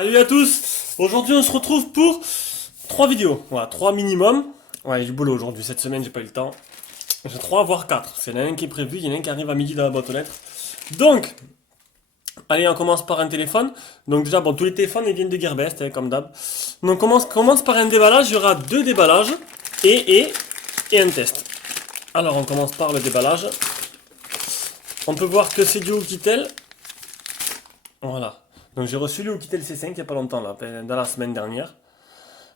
Salut à tous! Aujourd'hui on se retrouve pour 3 vidéos. Voilà, 3 minimum. Ouais, j'ai du boulot aujourd'hui, cette semaine j'ai pas eu le temps. J'ai 3 voire 4. C'est l'un qui est prévu, il y en a un qui arrive à midi dans la boîte aux lettres. Donc, allez, on commence par un téléphone. Donc déjà, bon, tous les téléphones ils viennent de Gearbest, comme d'hab. Donc on commence par un déballage, il y aura 2 déballages et un test. Alors on commence par le déballage. On peut voir que c'est du Oukitel. Voilà. Donc j'ai reçu le Oukitel C5 il n'y a pas longtemps, là, dans la semaine dernière.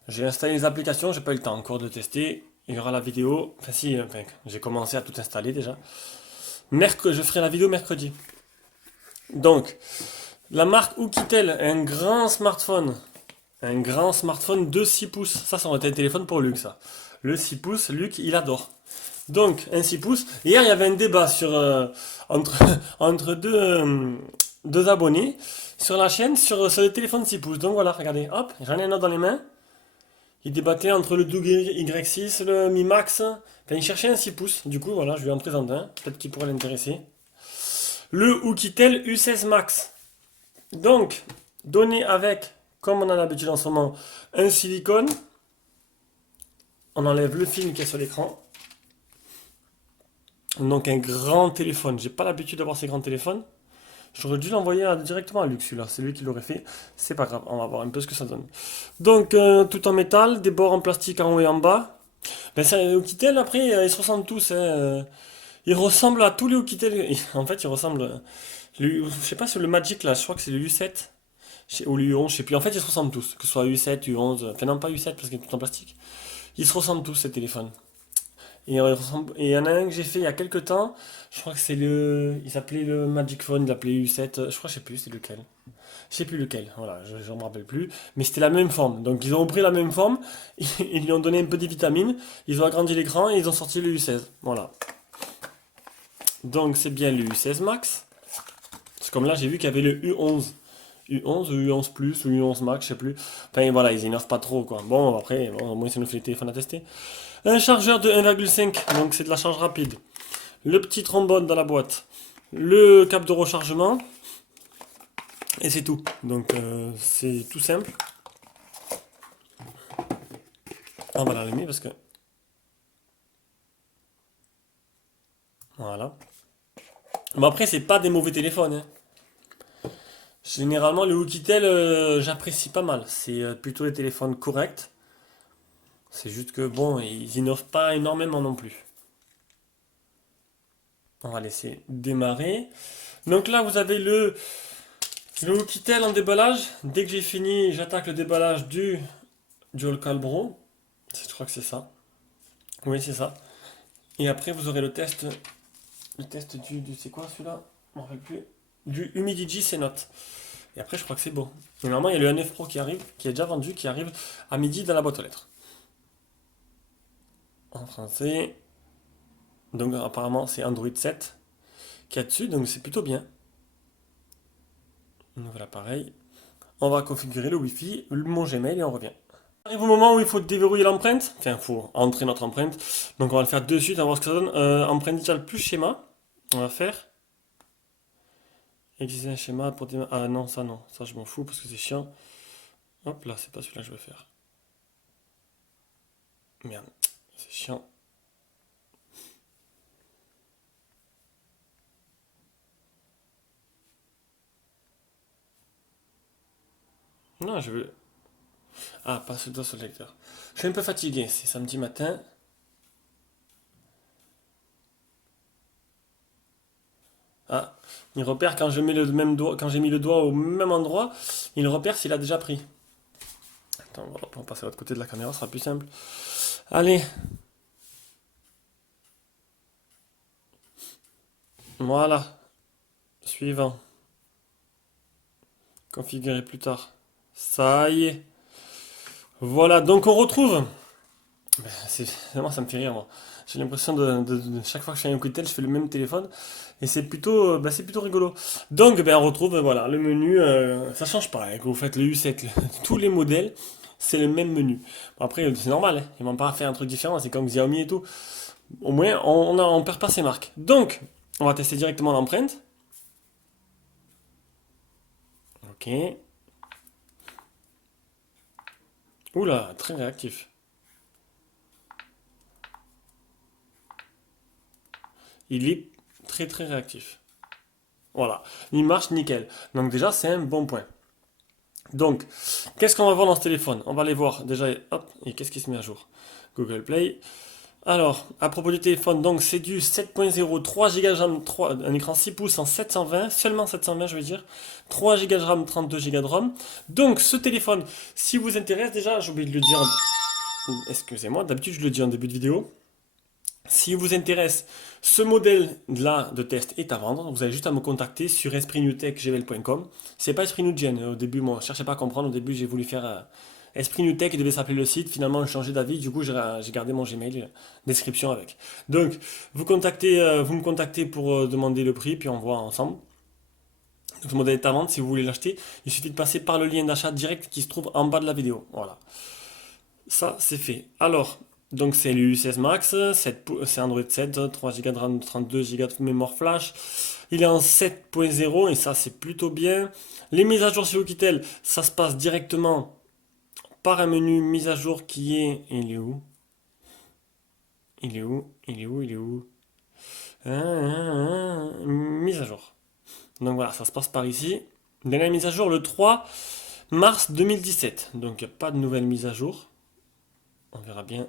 J'ai installé les applications, j'ai pas eu le temps encore de tester. Il y aura la vidéo. Enfin si, j'ai commencé à tout installer déjà. Je ferai la vidéo mercredi. Donc, la marque Oukitel, un grand smartphone. Un grand smartphone de 6 pouces. Ça aurait été un téléphone pour Luc, ça. Le 6 pouces, Luc, il adore. Donc, un 6 pouces. Hier, il y avait un débat entre, entre deux abonnés sur la chaîne sur le téléphone 6 pouces. Donc voilà, regardez, hop, j'en ai un autre dans les mains. Il débattait entre le Doog Y6, le Mi Max. Enfin, il cherchait un 6 pouces. Du coup, voilà, je lui en présente un. Peut-être qu'il pourrait l'intéresser. Le Oukitel U16 Max. Donc, donné avec, comme on a l'habitude en ce moment, un silicone. On enlève le film qui est sur l'écran. Donc, un grand téléphone. J'ai pas l'habitude d'avoir ces grands téléphones. J'aurais dû l'envoyer directement à Luc, celui-là. C'est lui qui l'aurait fait. C'est pas grave, on va voir un peu ce que ça donne. Donc, tout en métal, des bords en plastique en haut et en bas. Ben, c'est Oukitel, après, ils se ressemblent tous, hein. Ils ressemblent à tous les Oukitel. En fait, ils ressemblent. Je sais pas sur le Magic là, je crois que c'est le U7 ou le U11, je sais plus. En fait, ils se ressemblent tous, que ce soit U7, U11. Enfin, non, pas U7 parce qu'il est tout en plastique. Ils se ressemblent tous ces téléphones. Et il y en a un que j'ai fait il y a quelques temps. Je crois que c'est le. Il s'appelait le Magic Phone, il l'appelait U7. Je crois, je sais plus, c'est lequel. Je sais plus lequel, voilà, je ne me rappelle plus. Mais c'était la même forme. Donc ils ont repris la même forme, ils lui ont donné un peu de vitamines, ils ont agrandi l'écran et ils ont sorti le U16. Voilà. Donc c'est bien le U16 Max. C'est comme là, j'ai vu qu'il y avait le U11. U11 ou U11 Plus ou U11 Max, je sais plus. Enfin voilà, ils innovent pas trop quoi. Bon, après, bon, au moins ça nous fait les téléphones à tester. Un chargeur de 1,5, donc c'est de la charge rapide. Le petit trombone dans la boîte. Le câble de rechargement. Et c'est tout. Donc c'est tout simple. On va l'allumer parce que... Voilà. Bon après, c'est pas des mauvais téléphones, hein. Généralement, le Oukitel, j'apprécie pas mal. C'est plutôt des téléphones corrects. C'est juste que bon, ils innovent pas énormément non plus. On va laisser démarrer. Donc là, vous avez le Oukitel en déballage. Dès que j'ai fini, j'attaque le déballage du Dual Calbro. Je crois que c'est ça. Oui, c'est ça. Et après, vous aurez le test. Le test c'est quoi celui-là? Je m'en rappelle plus. Du Humidigi C-Note. Et après, je crois que c'est bon. Et normalement, il y a le A9 Pro qui arrive, qui est déjà vendu, qui arrive à midi dans la boîte aux lettres. En français. Donc, apparemment, c'est Android 7 qui est dessus, donc c'est plutôt bien. Nouvel appareil. On va configurer le Wi-Fi, mon Gmail et on revient. Arrive au moment où il faut déverrouiller l'empreinte. Enfin, il faut entrer notre empreinte. Donc, on va le faire de suite, on va voir ce que ça donne. Empreinte digitale plus schéma. On va faire. Exister un schéma pour démarrer. Ah non, ça non. Ça, je m'en fous parce que c'est chiant. Hop là, c'est pas celui-là que je veux faire. Merde, c'est chiant. Non, je veux. Ah, pas ce doigt sur le lecteur. Je suis un peu fatigué, c'est samedi matin. Ah, il repère quand je mets le même doigt, quand j'ai mis le doigt au même endroit, il repère s'il a déjà pris. Attends, on va passer à l'autre côté de la caméra, ce sera plus simple. Allez, voilà. Suivant. Configurer plus tard. Ça y est. Voilà, donc on retrouve. Vraiment, ça me fait rire, moi. J'ai l'impression chaque fois que je fais un coup de tel, je fais le même téléphone. Et c'est plutôt rigolo. Donc, ben, on retrouve, voilà, le menu. Ça change pas, hein, que vous faites le U7, tous les modèles, c'est le même menu. Bon, après, c'est normal, hein, ils vont pas faire un truc différent, c'est comme Xiaomi et tout. Au moins, on perd pas ses marques. Donc, on va tester directement l'empreinte. Ok. Oula, très réactif. Il est très très réactif. Voilà, il marche nickel. Donc déjà, c'est un bon point. Donc, qu'est-ce qu'on va voir dans ce téléphone? On va aller voir déjà, hop, et qu'est-ce qui se met à jour? Google Play. Alors, à propos du téléphone, donc c'est du 7.0, 3 Go de RAM, un écran 6 pouces en 720, seulement 720 je veux dire, 3 Go de RAM, 32 Go de ROM. Donc ce téléphone, si vous intéresse déjà, j'ai oublié de le dire, excusez-moi, d'habitude je le dis en début de vidéo, si vous intéresse, ce modèle-là de test est à vendre. Vous avez juste à me contacter sur espritnewtechgmail.com. C'est pas Esprit New Gen. Au début, moi, je cherchais pas à comprendre. Au début, j'ai voulu faire Esprit New Tech, il devait s'appeler le site. Finalement, j'ai changé d'avis. Du coup, j'ai gardé mon Gmail, description avec. Donc, vous me contactez pour demander le prix, puis on voit ensemble. Donc, ce modèle est à vendre. Si vous voulez l'acheter, il suffit de passer par le lien d'achat direct qui se trouve en bas de la vidéo. Voilà. Ça, c'est fait. Alors, donc c'est l'U16 Max, c'est Android 7, 3 Go de RAM, 32 Go de mémoire flash. Il est en 7.0 et ça, c'est plutôt bien. Les mises à jour chez Oukitel, ça se passe directement par un menu mise à jour qui est... Il est où? Il est où? Il est où? Il est où? Mise à jour. Donc voilà, ça se passe par ici. Dernière mise à jour le 3 mars 2017. Donc il n'y a pas de nouvelle mise à jour. On verra bien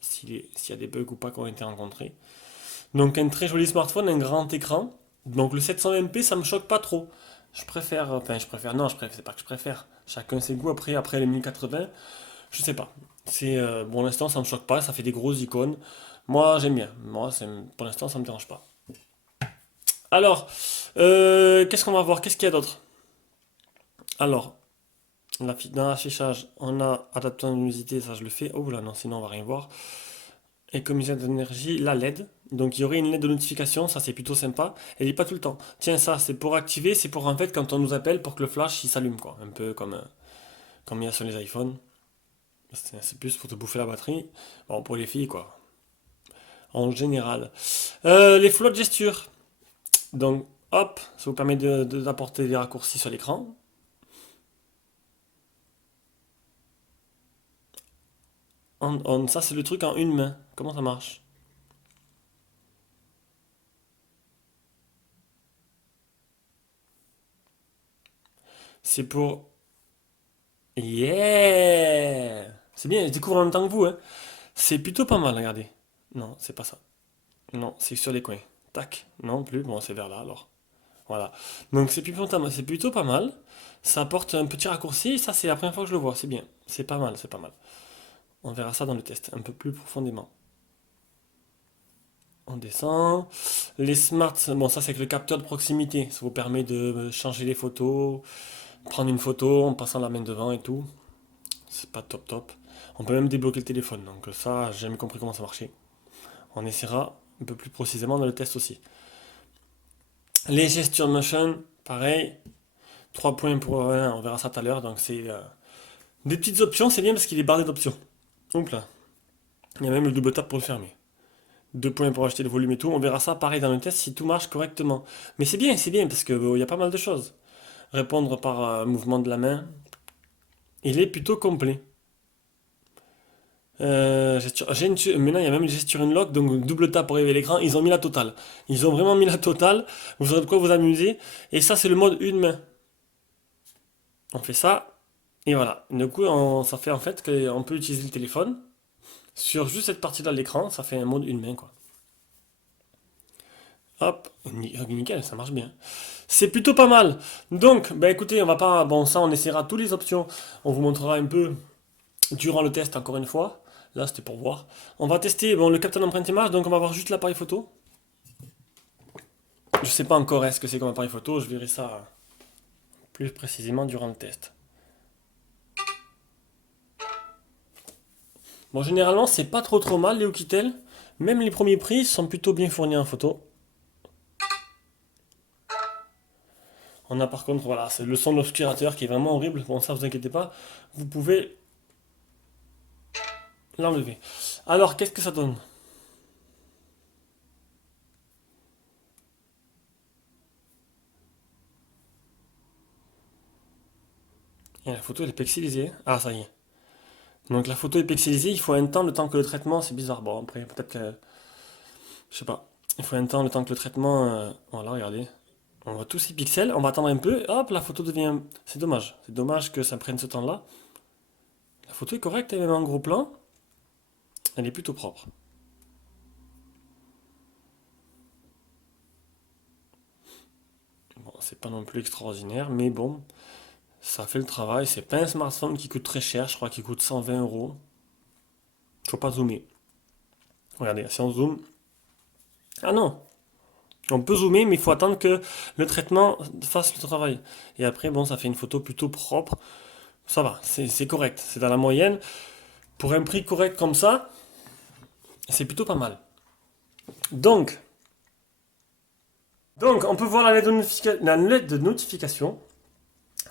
s'il y a des bugs ou pas qui ont été rencontrés. Donc un très joli smartphone, un grand écran. Donc le 720p, ça me choque pas trop. Non, c'est pas que je préfère. Chacun ses goûts. Après les 1080, je sais pas. Pour l'instant, ça me choque pas. Ça fait des grosses icônes. Moi, j'aime bien. Pour l'instant, ça me dérange pas. Alors, qu'est-ce qu'on va voir? Qu'est-ce qu'il y a d'autre? Alors, dans l'affichage, on a adaptant de luminosité, ça je le fais. Oh là, non, sinon on va rien voir. Économisation d'énergie, la LED. Donc il y aurait une LED de notification, ça c'est plutôt sympa. Elle n'est pas tout le temps. Tiens, ça c'est pour activer, c'est pour en fait quand on nous appelle pour que le flash il s'allume quoi. Un peu comme il y a sur les iPhones. C'est plus pour te bouffer la batterie. Bon, pour les filles quoi. En général. Les flots de gesture. Donc hop, ça vous permet d'apporter des raccourcis sur l'écran. Ça c'est le truc en une main. Comment ça marche? C'est pour... Yeah! C'est bien, je découvre en même temps que vous, hein. C'est plutôt pas mal, regardez. Non, c'est pas ça. Non, c'est sur les coins. Tac. Non plus. Bon, c'est vers là alors. Voilà. Donc c'est plutôt pas mal. Ça apporte un petit raccourci. Ça, c'est la première fois que je le vois. C'est bien. C'est pas mal, c'est pas mal. On verra ça dans le test un peu plus profondément. On descend. Les smarts, bon, ça c'est avec le capteur de proximité. Ça vous permet de changer les photos, prendre une photo en passant la main devant et tout. C'est pas top top. On peut même débloquer le téléphone. Donc ça, j'ai jamais compris comment ça marchait. On essaiera un peu plus précisément dans le test aussi. Les gesture motion, pareil. 3 points pour on verra ça tout à l'heure. Donc c'est des petites options, c'est bien parce qu'il est barré d'options. Hop là. Il y a même le double tap pour le fermer. 2 points pour acheter le volume et tout. On verra ça pareil dans le test si tout marche correctement. Mais c'est bien parce que il y a pas mal de choses. Répondre par mouvement de la main. Il est plutôt complet. Maintenant, il y a même une gesture unlock, donc double tap pour révéler l'écran. Ils ont mis la totale. Ils ont vraiment mis la totale. Vous aurez de quoi vous amuser. Et ça, c'est le mode une main. On fait ça. Et voilà. Du coup, ça fait en fait qu'on peut utiliser le téléphone sur juste cette partie-là de l'écran. Ça fait un mode une main, quoi. Hop. Nickel, ça marche bien. C'est plutôt pas mal. Donc, bah écoutez, on va pas. Bon, ça, on essaiera toutes les options. On vous montrera un peu durant le test, encore une fois. Là, c'était pour voir. On va tester bon, le capteur d'empreinte image, donc on va voir juste l'appareil photo. Je sais pas encore est-ce que c'est comme appareil photo, je verrai ça plus précisément durant le test. Bon, généralement, c'est pas trop mal les Oukitel. Même les premiers prix sont plutôt bien fournis en photo. On a par contre, voilà, c'est le son de l'obscurateur qui est vraiment horrible. Bon, ça, vous inquiétez pas, vous pouvez l'enlever. Alors, qu'est-ce que ça donne? Et la photo, elle est pixelisée. Ah, ça y est. Donc la photo est pixelisée, il faut un temps, le temps que le traitement, c'est bizarre. Bon, après, peut-être que. Je sais pas. Il faut un temps, le temps que le traitement. Voilà, regardez. On voit tous ces pixels, on va attendre un peu, hop, la photo devient. C'est dommage. C'est dommage que ça prenne ce temps-là. La photo est correcte, elle est même en gros plan. Elle est plutôt propre. Bon, c'est pas non plus extraordinaire, mais bon, ça fait le travail. C'est pas un smartphone qui coûte très cher, je crois qu'il coûte 120 euros. Faut pas zoomer. Regardez, si on zoome. Ah non! On peut zoomer, mais il faut attendre que le traitement fasse le travail. Et après, bon, ça fait une photo plutôt propre. Ça va, c'est correct. C'est dans la moyenne. Pour un prix correct comme ça, c'est plutôt pas mal. Donc, on peut voir la LED de notification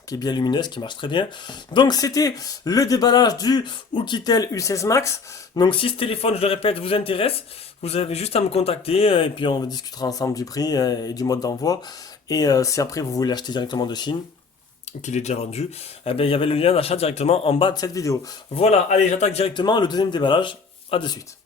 qui est bien lumineuse, qui marche très bien. Donc c'était le déballage du Oukitel U16 Max. Donc si ce téléphone, je le répète, vous intéresse, vous avez juste à me contacter et puis on discutera ensemble du prix et du mode d'envoi. Et si après vous voulez acheter directement de Chine, qu'il est déjà vendu, eh ben, il y avait le lien d'achat directement en bas de cette vidéo. Voilà, allez, j'attaque directement le deuxième déballage. À de suite.